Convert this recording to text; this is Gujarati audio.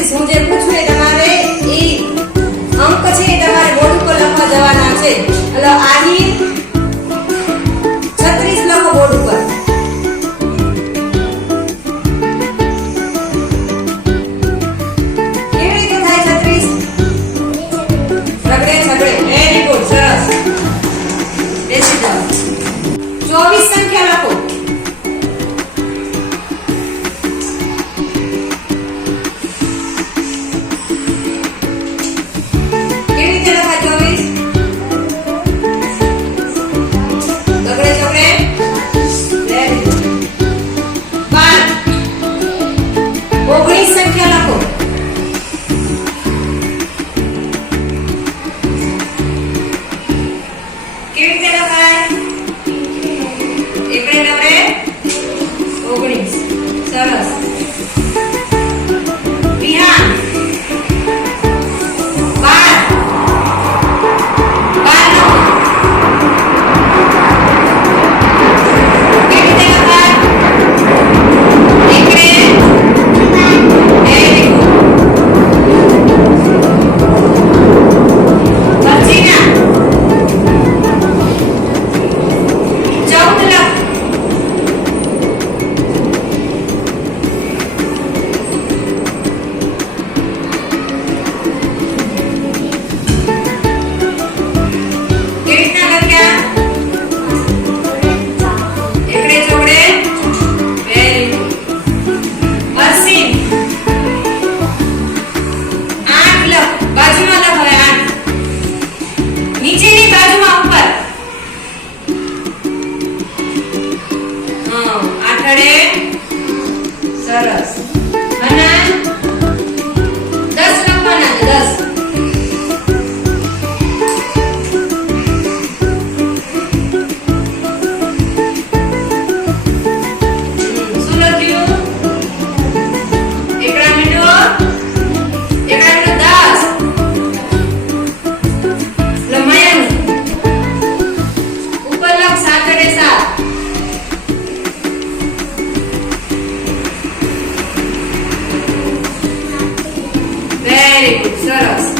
isso, é um dinheiro ઓગણીસ સરસ આઠડે સરસ. વેરી ગુડ સરસ